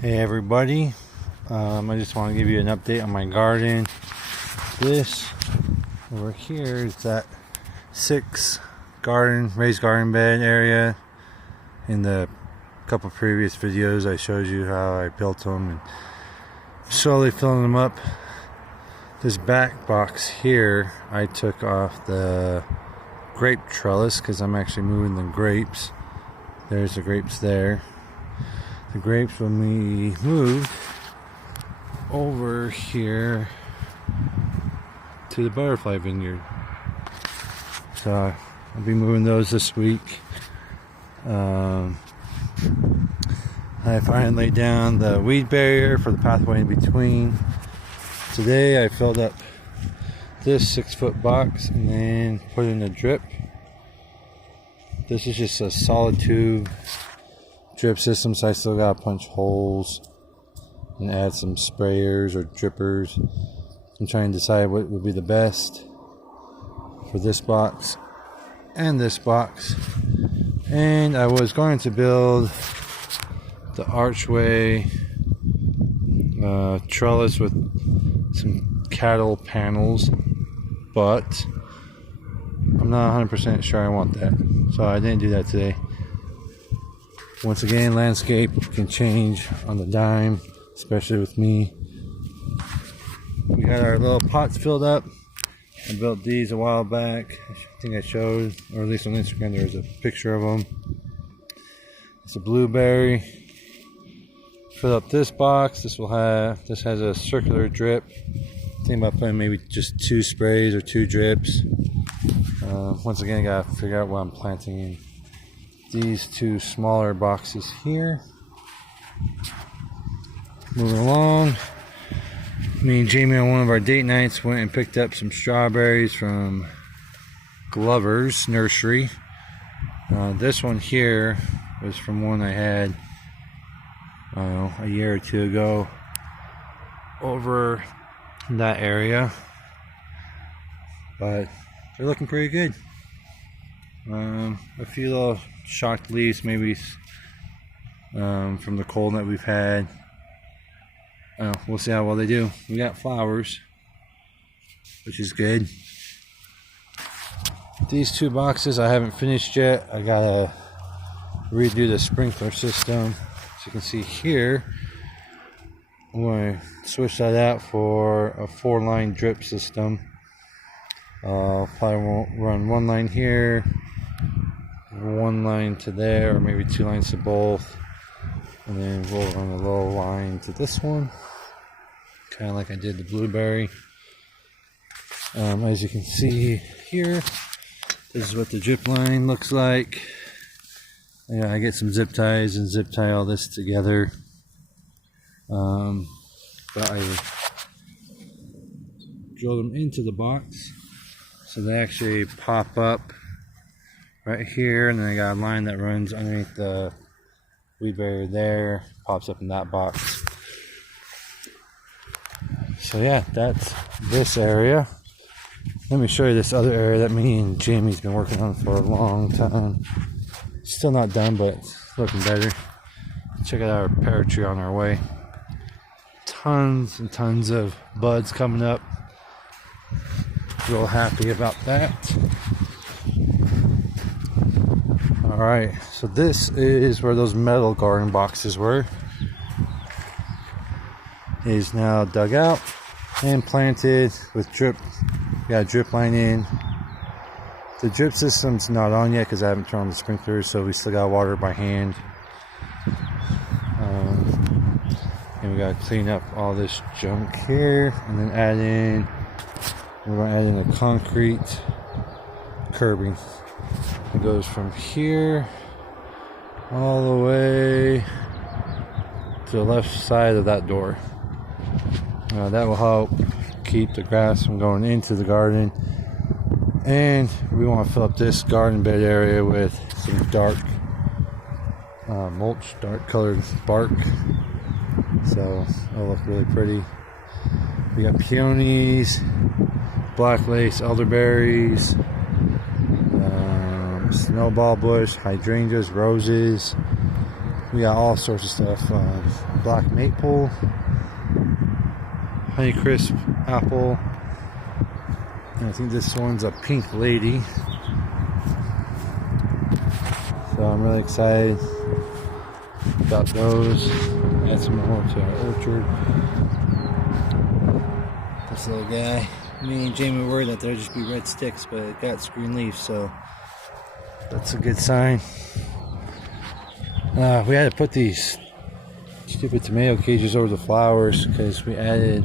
Hey everybody, I just want to give you an update on my garden. This over here is that 6 raised garden bed area. In the couple previous videos I showed you how I built them and slowly filling them up. This back box here I took off the grape trellis because I'm actually moving the grapes. There's the grapes there. The grapes when we moved over here to the butterfly vineyard. So I'll be moving those this week. I finally laid down the weed barrier for the pathway in between. Today I filled up this 6-foot box and then put in a drip. This is just a solid tube drip system, so I still gotta punch holes and add some sprayers or drippers. I'm trying to decide what would be the best for this box and this box. And I was going to build the archway trellis with some cattle panels, but I'm not 100% sure I want that, so I didn't do that today. Once again, landscape can change on the dime, especially with me. We got our little pots filled up. I built these a while back. I think I showed, or at least on Instagram, there's a picture of them. It's a blueberry. Fill up this box. This has a circular drip. Think about putting maybe just 2 sprays or 2 drips. Once again, I gotta figure out what I'm planting in these 2 smaller boxes here. Moving along, me and Jamie on one of our date nights went and picked up some strawberries from Glover's nursery. This one here was from one I had a year or 2 ago over in that area, but they're looking pretty good. A few little shocked leaves, maybe from the cold that we've had. We'll see how well they do. We got flowers, which is good. These 2 boxes I haven't finished yet. I gotta redo the sprinkler system. As you can see here, I'm going to switch that out for a 4-line drip system. Probably won't run 1 line here, 1 line to there, or maybe 2 lines to both, and then we'll run a little line to this one, kind of like I did the blueberry. As you can see here, this is what the drip line looks like. Yeah, I get some zip ties and zip tie all this together. But I drill them into the box so they actually pop up right here, and then I got a line that runs underneath the weed barrier there, pops up in that box. So yeah, that's this area. Let me show you this other area that me and Jamie's been working on for a long time. Still not done, but it's looking better. Check out our pear tree on our way. Tons and tons of buds coming up. Real happy about that. Alright, so this is where those metal garden boxes were. It is now dug out and planted with drip. Got a drip line in. The drip system's not on yet because I haven't turned on the sprinklers, so we still got water by hand. And we got to clean up all this junk here, and then we're going to add in a concrete curbing. It goes from here all the way to the left side of that door. That will help keep the grass from going into the garden. And we want to fill up this garden bed area with some dark mulch, dark colored bark. So it'll look really pretty. We got peonies, black lace, elderberries, snowball bush, hydrangeas, roses, We got all sorts of stuff. Black maple, Honeycrisp apple, and I think this one's a pink lady. So I'm really excited about those. Add some more to our orchard. This little guy. Me and Jamie were worried that there'd just be red sticks, but it got green leaves, so that's a good sign. We had to put these stupid tomato cages over the flowers because we added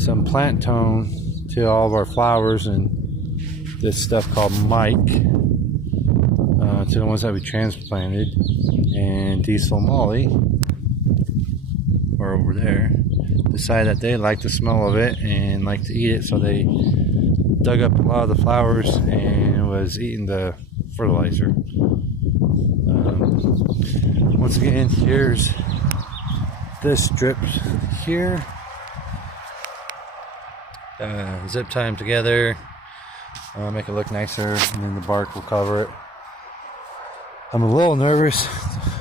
some plant tone to all of our flowers and this stuff called Mike to the ones that we transplanted, and Diesel Molly are over there. Decided that they like the smell of it and like to eat it, so they dug up a lot of the flowers and was eating the fertilizer. Once again, here's this strip here. Zip tie them together, make it look nicer, and then the bark will cover it. I'm a little nervous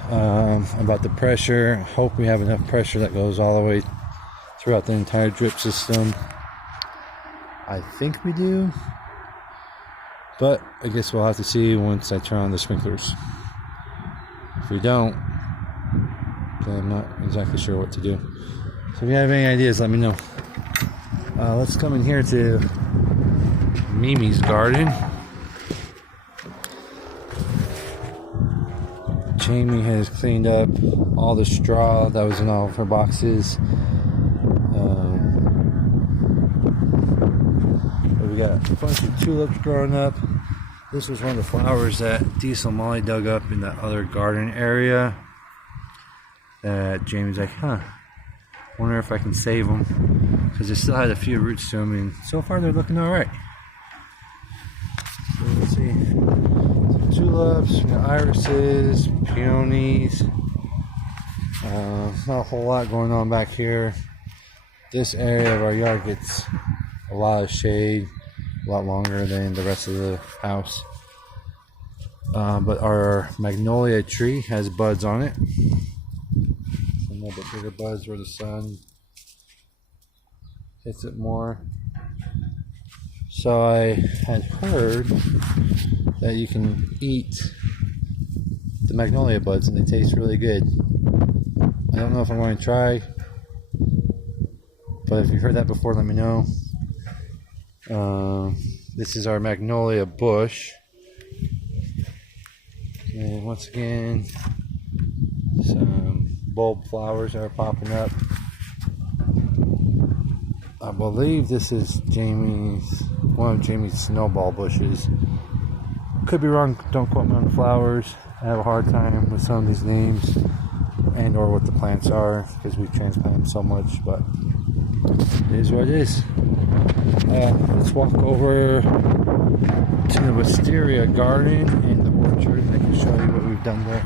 about the pressure. Hope we have enough pressure that goes all the way throughout the entire drip system. I think we do, but I guess we'll have to see once I turn on the sprinklers. If we don't, then I'm not exactly sure what to do. So if you have any ideas, let me know. Let's come in here to Mimi's garden. Jamie has cleaned up all the straw that was in all of her boxes. We got a bunch of tulips growing up. This was one of the flowers that Diesel Molly dug up in that other garden area. That Jamie's like, wonder if I can save them, because they still had a few roots to them, and so far they're looking all right. So let's see, some tulips, we got irises, peonies. Not a whole lot going on back here. This area of our yard gets a lot of shade, a lot longer than the rest of the house. But our magnolia tree has buds on it. A little bit bigger buds where the sun hits it more. So I had heard that you can eat the magnolia buds and they taste really good. I don't know if I'm going to try, but if you've heard that before, let me know. This is our magnolia bush, and once again some bulb flowers are popping up. I believe this is one of Jamie's snowball bushes. Could be wrong, don't quote me on the flowers. I have a hard time with some of these names and or what the plants are because we transplant them so much, but it is what it is. Let's walk over to the wisteria garden in the orchard and I can show you what we've done there.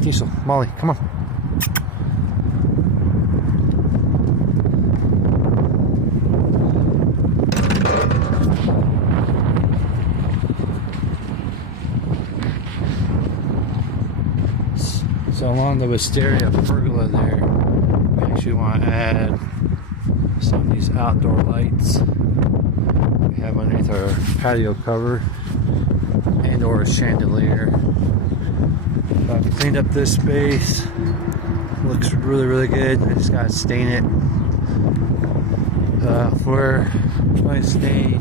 Diesel, Molly, come on. So along the wisteria pergola there, we actually want to add some of these outdoor lights we have underneath our patio cover and or a chandelier. I've cleaned up this space. Looks really, really good. I just gotta stain it. We're trying to stain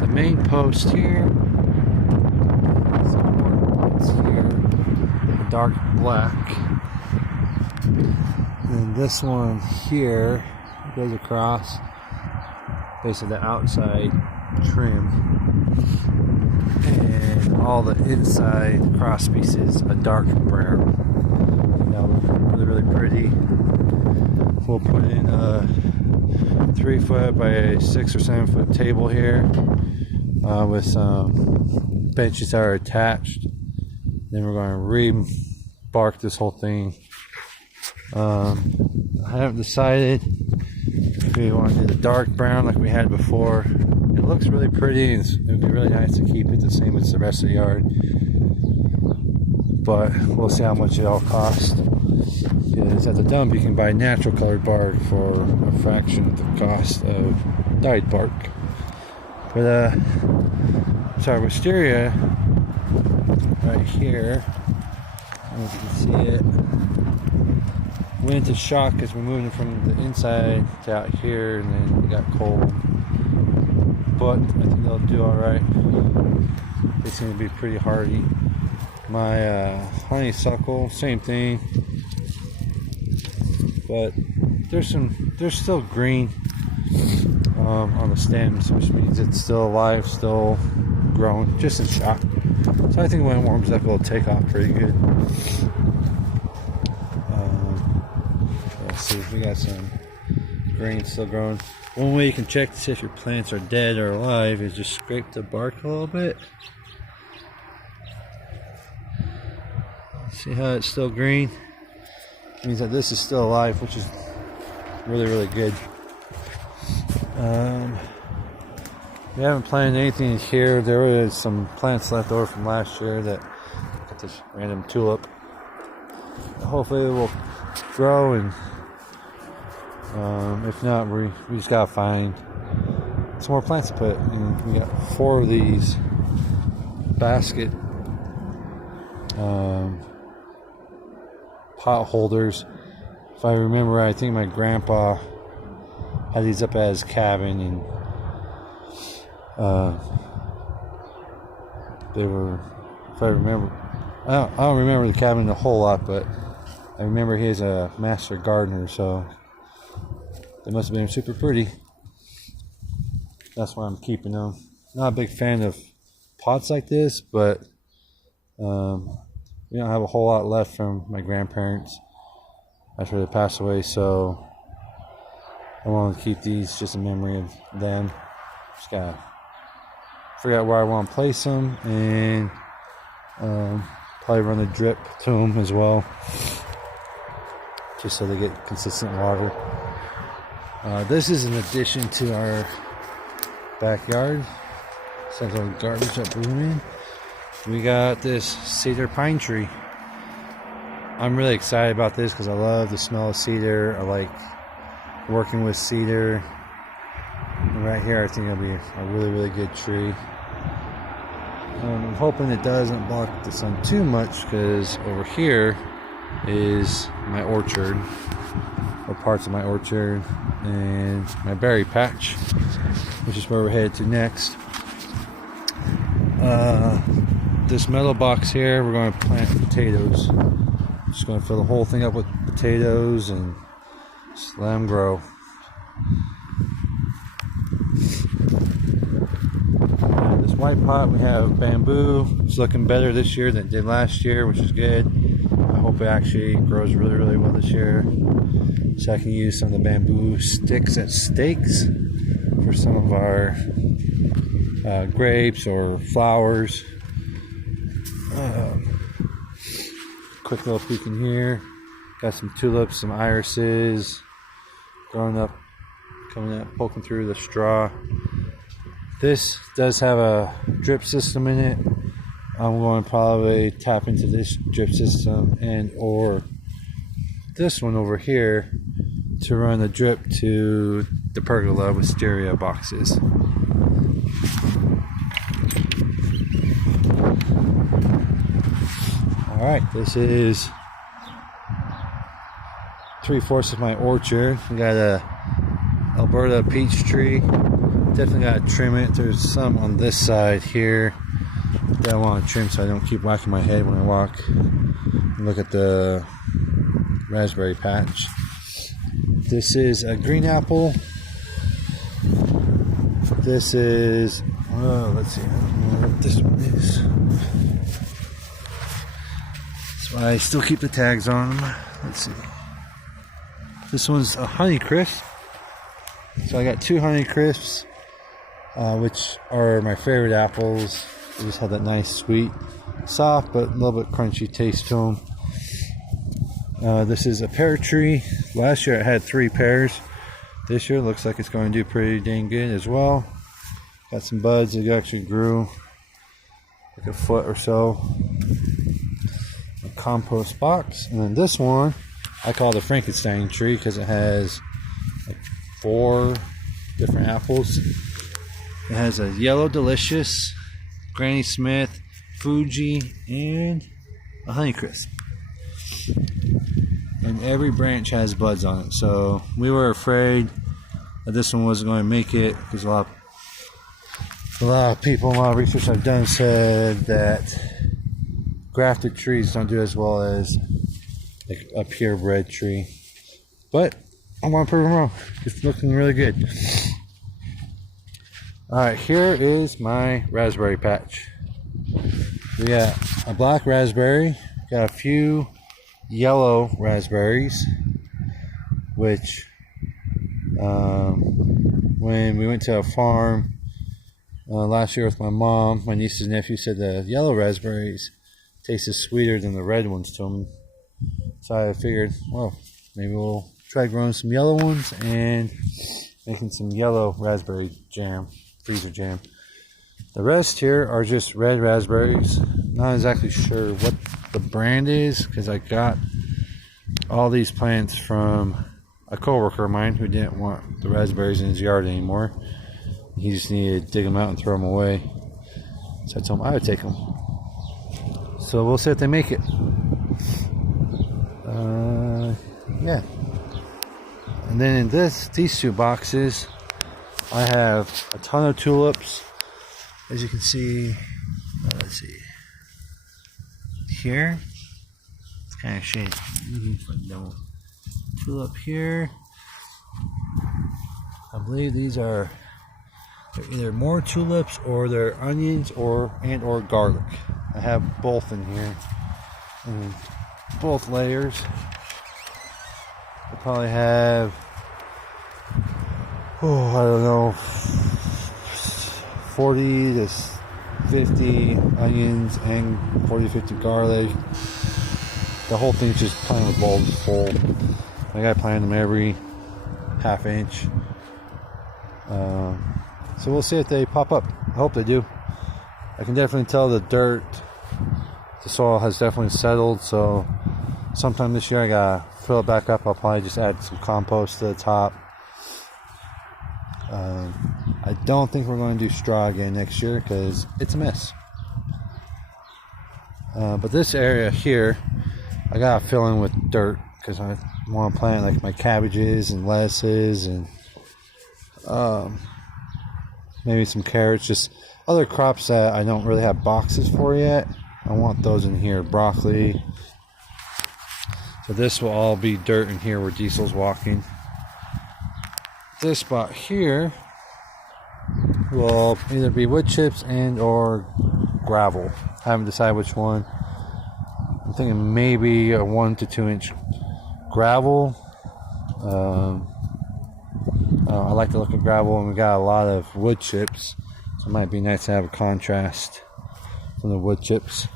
the main post here. Some more lights here. Dark black. And this one here goes across basically the outside trim, and all the inside cross pieces a dark brown. That looks really, really pretty. We'll put in a 3 foot by 6 or 7 foot table here with some benches that are attached. Then we're going to re-bark this whole thing. I haven't decided if we want to do the dark brown like we had before. It looks really pretty, and it would be really nice to keep it the same as the rest of the yard. but we'll see how much it all costs. Because at the dump you can buy natural colored bark for a fraction of the cost of dyed bark. But sorry, wisteria right here, I don't know if you can see it, went into shock because we moved it from the inside to out here, and then it got cold. But I think they'll do alright. They seem to be pretty hardy. My honeysuckle, same thing. But there's still green on the stems, which means it's still alive, still growing, just in shock. So I think when it warms up, it'll take off pretty good. Let's see, we got some green still growing. One way you can check to see if your plants are dead or alive is just scrape the bark a little bit. See how it's still green? It means that this is still alive, which is really, really good. We haven't planted anything here. There was some plants left over from last year that got this random tulip. Hopefully it will grow, and if not, we just gotta find some more plants to put. And we got 4 of these basket pot holders. If I remember right, I think my grandpa had these up at his cabin, and they were, if I remember, I don't remember the cabin a whole lot, but I remember he's a master gardener, so they must have been super pretty. That's why I'm keeping them. Not a big fan of pots like this, but we don't have a whole lot left from my grandparents after they passed away, so I want to keep these just a memory of them. Just gotta figure out where I want to place them, and probably run a drip to them as well, just so they get consistent water. This is an addition to our backyard. Since our garbage up blooming, we got this cedar pine tree. I'm really excited about this because I love the smell of cedar. I like working with cedar. And right here, I think it'll be a really, really good tree. I'm hoping it doesn't block the sun too much, because over here is my orchard, or parts of my orchard, and my berry patch, which is where we're headed to next. This metal box here, we're going to plant potatoes. Just going to fill the whole thing up with potatoes and just let them grow. This white pot, we have bamboo. It's looking better this year than it did last year, which is good. I hope it actually grows really, really well this year, so I can use some of the bamboo sticks as stakes for some of our grapes or flowers. Quick little peek in here. Got some tulips, some irises growing up, coming up, poking through the straw. This does have a drip system in it. I'm going to probably tap into this drip system and or this one over here to run a drip to the pergola wisteria boxes. Alright, this is 3/4 of my orchard. We got a Alberta peach tree. Definitely got to trim it. There's some on this side here that I want to trim so I don't keep whacking my head when I walk. Look at the raspberry patch. This is a green apple. This is, let's see, I don't know what this one is. That's why I still keep the tags on them. Let's see. This one's a honey crisp. So I got 2 honey crisps, which are my favorite apples. They just have that nice sweet, soft, but a little bit crunchy taste to them. This is a pear tree. Last year I had 3 pears. This year it looks like it's going to do pretty dang good as well. Got some buds that actually grew like a foot or so. compost box. And then this one I call the Frankenstein tree because it has like 4 different apples. It has a yellow delicious, Granny Smith, Fuji, and a Honeycrisp. And every branch has buds on it. So we were afraid that this one wasn't going to make it because a lot of people, a lot of research I've done said that grafted trees don't do as well as like a purebred tree. But I want to prove them wrong. It's looking really good. Alright, here is my raspberry patch. We got a black raspberry, got a few yellow raspberries, which when we went to a farm last year with my mom, my niece and nephew said the yellow raspberries tasted sweeter than the red ones to them. So I figured, well, maybe we'll try growing some yellow ones and making some yellow raspberry jam, freezer jam. The rest here are just red raspberries. Not exactly sure what the brand is because I got all these plants from a coworker of mine who didn't want the raspberries in his yard anymore. He just needed to dig them out and throw them away. So I told him I would take them. So we'll see if they make it. Yeah. And then in these 2 boxes, I have a ton of tulips. As you can see, let's see. Here, it's kind of shady. Tulip here. I believe these are either more tulips or they're onions or garlic. I have both in here, in both layers. I probably have, I don't know, 40 to 50 onions and 40 to 50 garlic. The whole thing's just planted with bulbs full. I gotta plant them every ½ inch. So we'll see if they pop up. I hope they do. I can definitely tell the soil has definitely settled, so sometime this year I gotta fill it back up. I'll probably just add some compost to the top. I don't think we're going to do straw again next year because it's a mess. But this area here, I gotta fill in with dirt because I want to plant like my cabbages and lettuces and maybe some carrots, just other crops that I don't really have boxes for yet. I want those in here, broccoli. So this will all be dirt in here where Diesel's walking. This spot here will either be wood chips and or gravel. I haven't decided which one. I'm thinking maybe a 1 to 2 inch gravel. I like the look of gravel, and we got a lot of wood chips, so it might be nice to have a contrast from the wood chips.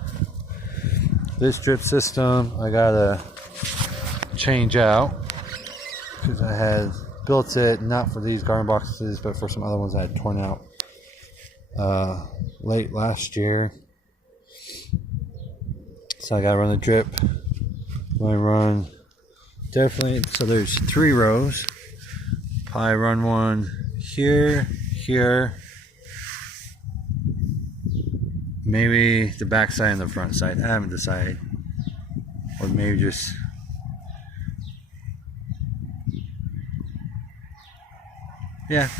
This drip system I gotta change out because I had built it not for these garden boxes but for some other ones I had torn out late last year. So I gotta run the drip. I run definitely, so there's 3 rows. Probably run one here, maybe the back side and the front side. I haven't decided. Or maybe just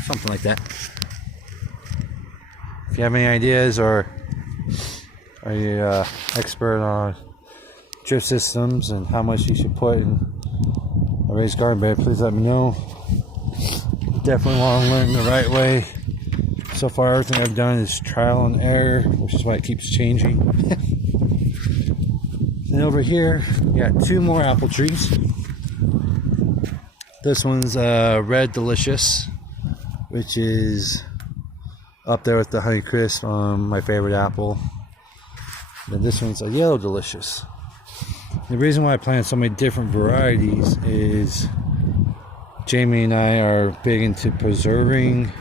something like that. If you have any ideas or are you expert on drip systems and how much you should put in a raised garden bed, please let me know. Definitely want to learn the right way. So far everything I've done is trial and error, which is why it keeps changing. And over here we got 2 more apple trees. This one's Red Delicious, which is up there with the Honeycrisp, my favorite apple. And this one's a Yellow Delicious. The reason why I plant so many different varieties is Jamie and I are big into preserving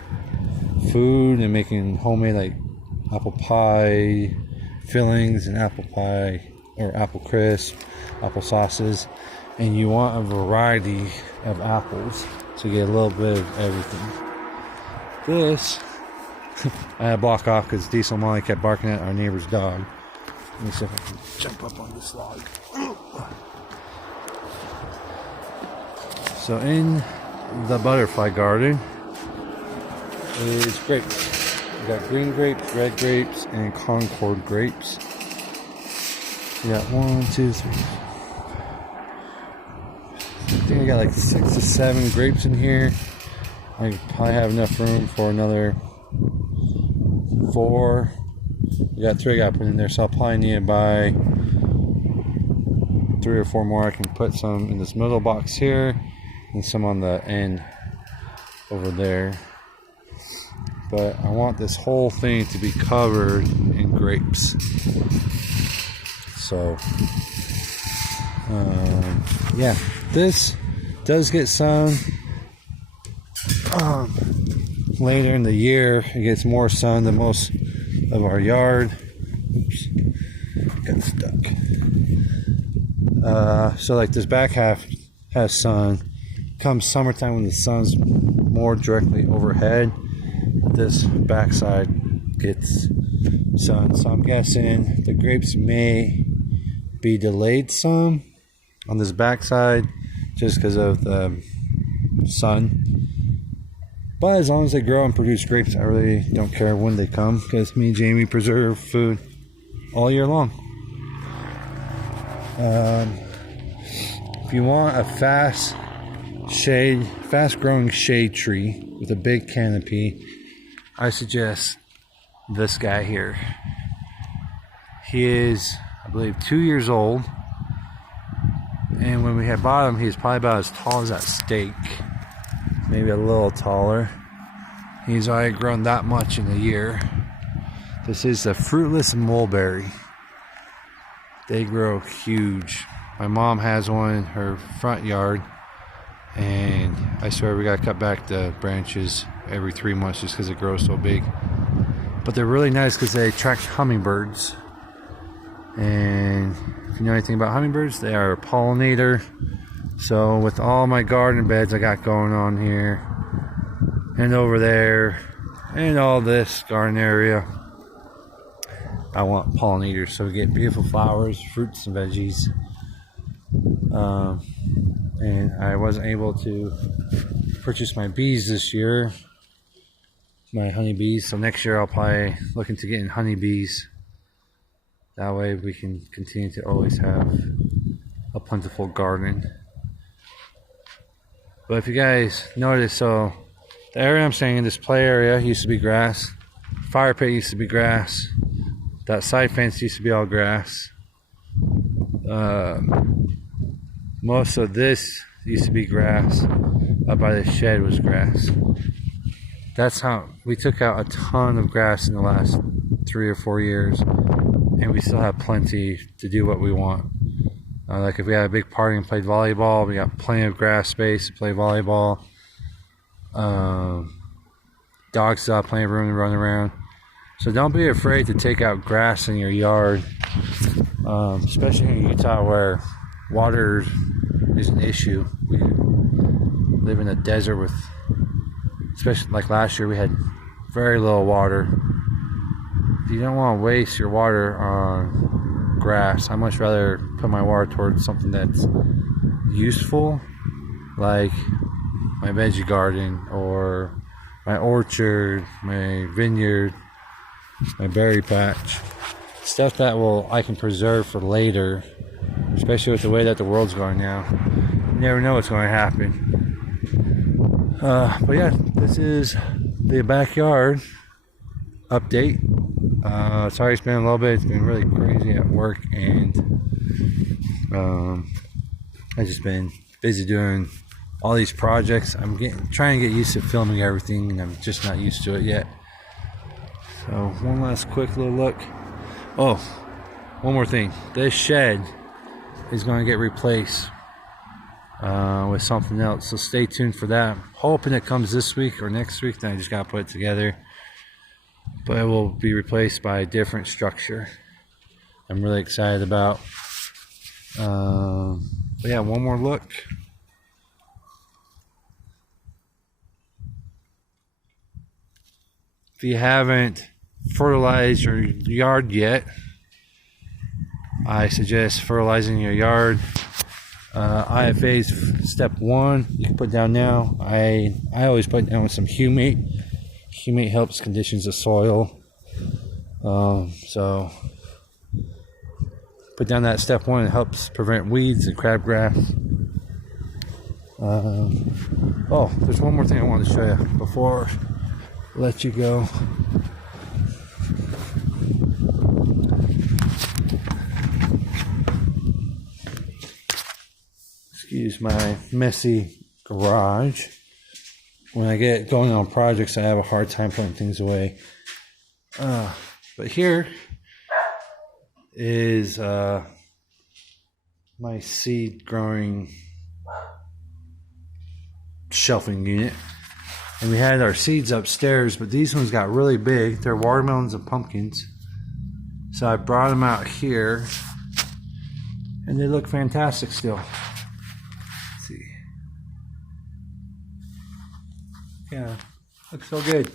food and making homemade like apple pie fillings and apple pie or apple crisp, apple sauces, and you want a variety of apples, so you get a little bit of everything. This, I had to block off because Diesel Molly kept barking at our neighbor's dog. Let me see if I can jump up on this log. So in the butterfly garden is grapes. We got green grapes, red grapes, and Concord grapes. We got 1, 2, 3. I think I got like 6 to 7 grapes in here. I probably have enough room for another 4. We got 3 I got to put in there, so I'll probably need to buy 3 or 4 more. I can put some in this middle box here and some on the end over there. But I want this whole thing to be covered in grapes. So, yeah, this does get sun. Later in the year, it gets more sun than most of our yard. Oops, got stuck. So like this back half has sun. Come summertime when the sun's more directly overhead, this backside gets sun. So I'm guessing the grapes may be delayed some on this backside just because of the sun. But as long as they grow and produce grapes, I really don't care when they come, because me and Jamie preserve food all year long. If you want a fast growing shade tree with a big canopy, I suggest this guy here. He is, I believe, 2 years old, and when we had bought him, he was probably about as tall as that stake, maybe a little taller. He's already grown that much in a year. This is the fruitless mulberry. They grow huge. My mom has one in her front yard, and I swear we gotta cut back the branches every 3 months just because it grows so big. But they're really nice because they attract hummingbirds. And if you know anything about hummingbirds, they are a pollinator. So with all my garden beds I got going on here and over there and all this garden area, I want pollinators, so we get beautiful flowers, fruits, and veggies. And I wasn't able to purchase my bees this year, my honeybees, so next year I'll probably look into getting honeybees. That way we can continue to always have a plentiful garden. But if you guys notice, so the area I'm staying in, this play area, used to be grass. Fire pit used to be grass. That side fence used to be all grass. Most of this used to be grass. Up by the shed was grass. That's how we took out a ton of grass in the last 3 or 4 years, and we still have plenty to do what we want. Like if we had a big party and played volleyball, we got plenty of grass space to play volleyball. Dogs still have plenty of room to run around. So don't be afraid to take out grass in your yard, especially in Utah where water is an issue. We live in a desert with, especially like last year, we had very little water. You don't want to waste your water on grass. I much rather put my water towards something that's useful, like my veggie garden or my orchard, my vineyard, my berry patch. Stuff that I can preserve for later, especially with the way that the world's going now. You never know what's going to happen. But yeah, this is the backyard update. Sorry it's been a little bit. It's been really crazy at work, and I've just been busy doing all these projects. I'm trying to get used to filming everything, and I'm just not used to it yet. So one last quick little look. Oh, one more thing. This shed is going to get replaced with something else, so stay tuned for that. I'm hoping it comes this week or next week. Then I just got to put it together, but it will be replaced by a different structure I'm really excited about. But yeah, one more look. If you haven't fertilized your yard yet, I suggest fertilizing your yard. IFA's step 1. You can put down now. I always put down with some humate. Humate helps conditions the soil. So put down that step 1. It helps prevent weeds and crabgrass. Oh, there's one more thing I wanted to show you before I let you go. Excuse my messy garage. When I get going on projects, I have a hard time putting things away. But here is my seed growing shelving unit. And we had our seeds upstairs, but these ones got really big. They're watermelons and pumpkins. So I brought them out here, and they look fantastic still. Let's see. Yeah, looks so good.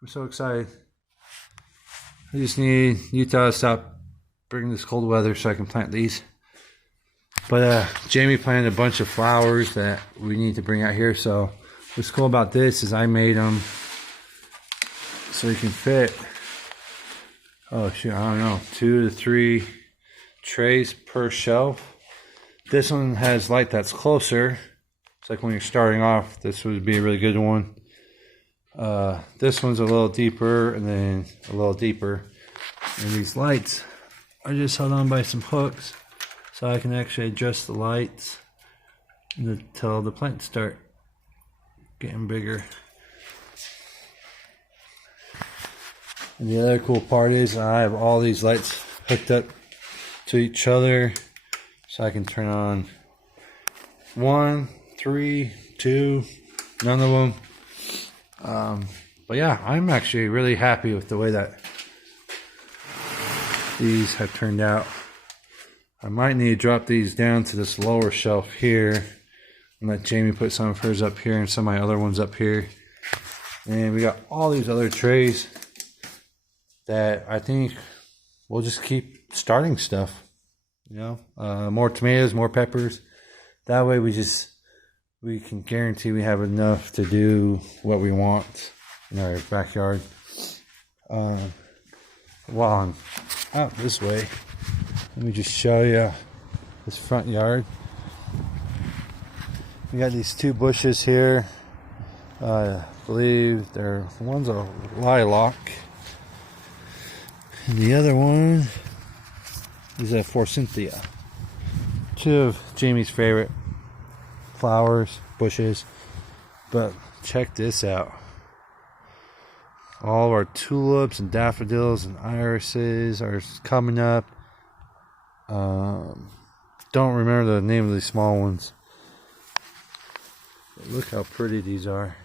We're so excited. I just need Utah to stop bringing this cold weather so I can plant these. But Jamie planted a bunch of flowers that we need to bring out here. So what's cool about this is I made them so you can fit, oh shoot, I don't know, 2 to 3 trays per shelf. This one has light that's closer. It's like when you're starting off, this would be a really good one. This one's a little deeper and then a little deeper. And these lights are just held on by some hooks. So I can actually adjust the lights until the plants start getting bigger. And the other cool part is I have all these lights hooked up to each other. So I can turn on 1, 3, 2, none of them. But yeah, I'm actually really happy with the way that these have turned out. I might need to drop these down to this lower shelf here and let Jamie put some of hers up here and some of my other ones up here. And we got all these other trays that I think we'll just keep starting stuff. You know, more tomatoes, more peppers. That way we can guarantee we have enough to do what we want in our backyard. While I'm out this way, let me just show you this front yard. We got these 2 bushes here. I believe one's a lilac and the other one is a forsythia. 2 of Jamie's favorite flowers, bushes. But check this out. All of our tulips and daffodils and irises are coming up. Don't remember the name of these small ones. But look how pretty these are.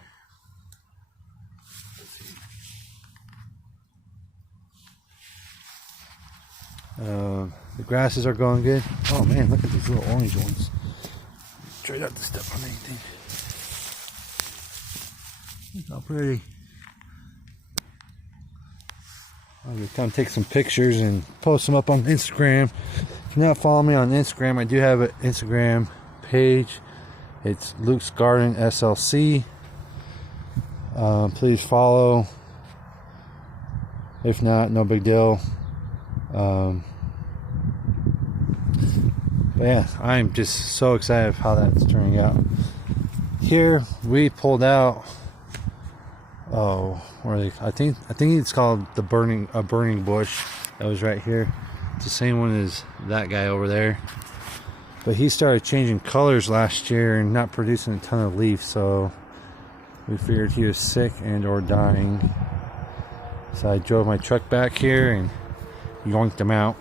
The grasses are going good. Oh man, look at these little orange ones. Try not to step on anything. Look how pretty. I'm going to come take some pictures and post them up on Instagram. If you're not following me on Instagram, I do have an Instagram page. It's Luke's Garden SLC. Please follow. If not, no big deal. But yeah, I'm just so excited of how that's turning out. Here we pulled out. Oh, I think it's called a burning bush. That was right here. It's the same one as that guy over there. But he started changing colors last year and not producing a ton of leaves, so we figured he was sick and or dying. So I drove my truck back here and yoinked him out.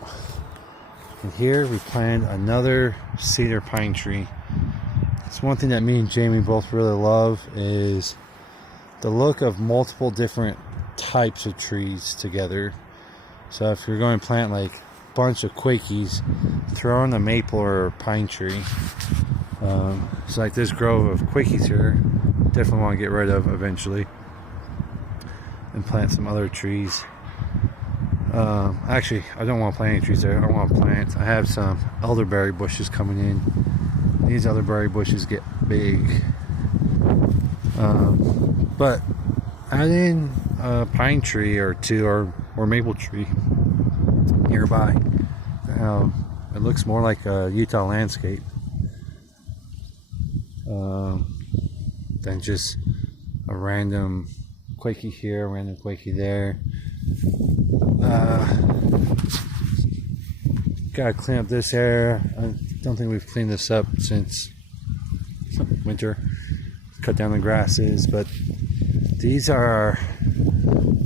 And here we planted another cedar pine tree. It's one thing that me and Jamie both really love is the look of multiple different types of trees together. So if you're going to plant like bunch of quakies throwing a maple or a pine tree. It's like this grove of quakies here. Definitely want to get rid of eventually and plant some other trees. Actually, I don't want to plant any trees there. I want to plant. I have some elderberry bushes coming in. These elderberry bushes get big. But add in a pine tree or two or maple tree nearby. It looks more like a Utah landscape than just a random quakey here, a random quakey there. Gotta clean up this area. I don't think we've cleaned this up since winter. Cut down the grasses, but these are our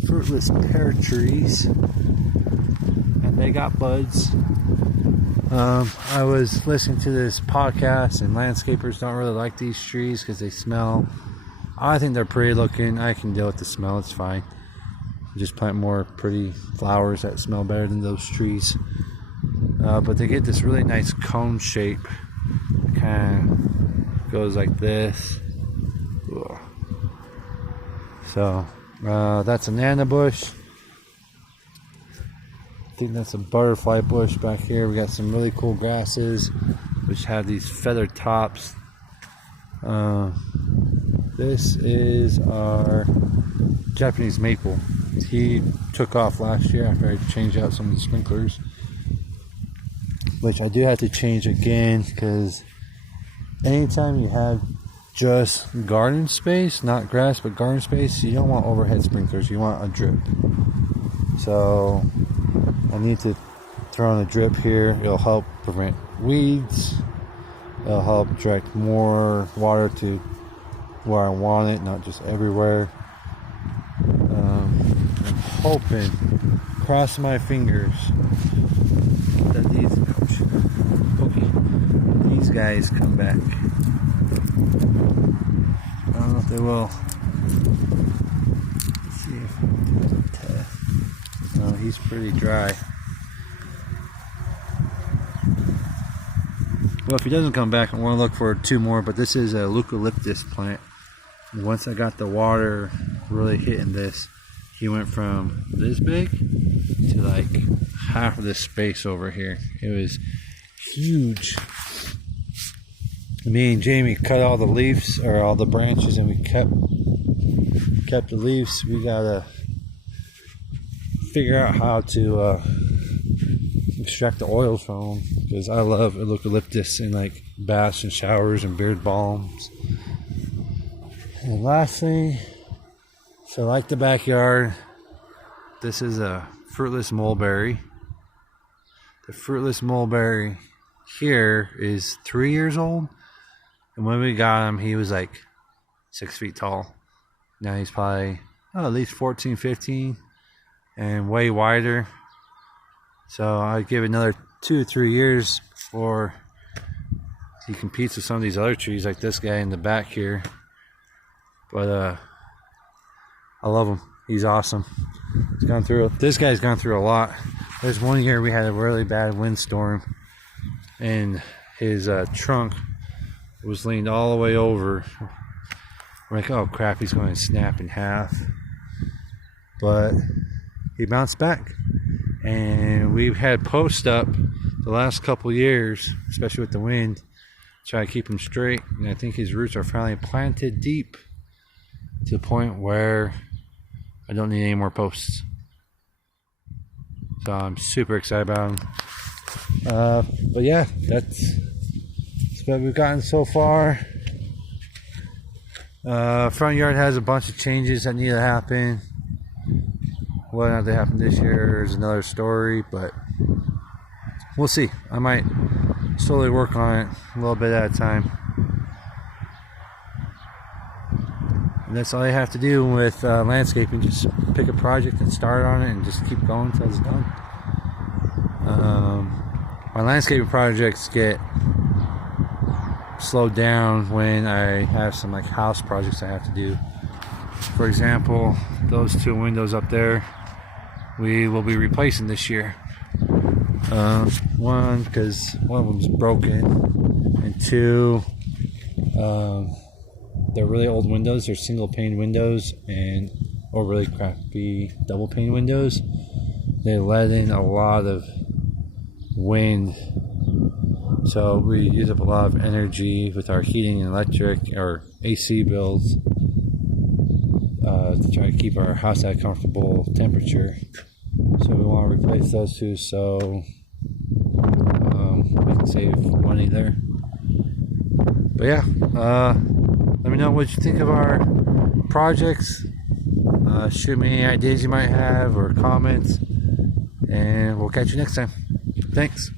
fruitless pear trees, and they got buds. I was listening to this podcast, and landscapers don't really like these trees because they smell. I think they're pretty looking. I can deal with the smell, it's fine. Just plant more pretty flowers that smell better than those trees. But they get this really nice cone shape. It kind of goes like this. So that's a nana bush. I think that's a butterfly bush back here. We got some really cool grasses which have these feathered tops. This is our Japanese maple. He took off last year after I changed out some of the sprinklers, which I do have to change again because anytime you have just garden space, not grass but garden space, you don't want overhead sprinklers, you want a drip. So I need to throw in a drip here. It'll help prevent weeds, it'll help direct more water to where I want it, not just everywhere. I'm hoping, cross my fingers, that these guys come back. I don't know if they will. Let's see if I can do a test. No, he's pretty dry. Well, if he doesn't come back, I want to look for two more, but this is a eucalyptus plant. Once I got the water really hitting this, he went from this big to like half of this space over here. It was huge. Me and Jamie cut all the leaves or all the branches, and we kept the leaves. We gotta figure out how to extract the oils from them, because I love eucalyptus in like baths and showers and beard balms. And lastly, so like the backyard, this is a fruitless mulberry. The fruitless mulberry here is 3 years old, and when we got him he was like 6 feet tall. Now he's probably at least 14, 15 and way wider. So I'd give it another 2 or 3 years before he competes with some of these other trees like this guy in the back here. But I love him. He's awesome. This guy's gone through a lot. There's one year we had a really bad windstorm, and his trunk was leaned all the way over. We're like, oh crap, he's going to snap in half. But he bounced back, and we've had posts up the last couple years, especially with the wind, try to keep him straight. And I think his roots are finally planted deep to the point where I don't need any more posts. So I'm super excited about him. But yeah, that's what we've gotten so far. Front yard has a bunch of changes that need to happen. Whether or not they happen this year is another story, but we'll see. I might slowly work on it a little bit at a time. And that's all you have to do with landscaping. Just pick a project and start on it and just keep going until it's done. My landscaping projects get slowed down when I have some like house projects I have to do. For example, those two windows up there we will be replacing this year. One, because one of them's broken, and two, they're really old windows. They're single pane windows, or really crappy double pane windows. They let in a lot of wind, so we use up a lot of energy with our heating and electric or AC bills to try to keep our house at a comfortable temperature. So we want to replace those two so we can save money there. But yeah, let me know what you think of our projects. Shoot me any ideas you might have or comments, and we'll catch you next time. Thanks.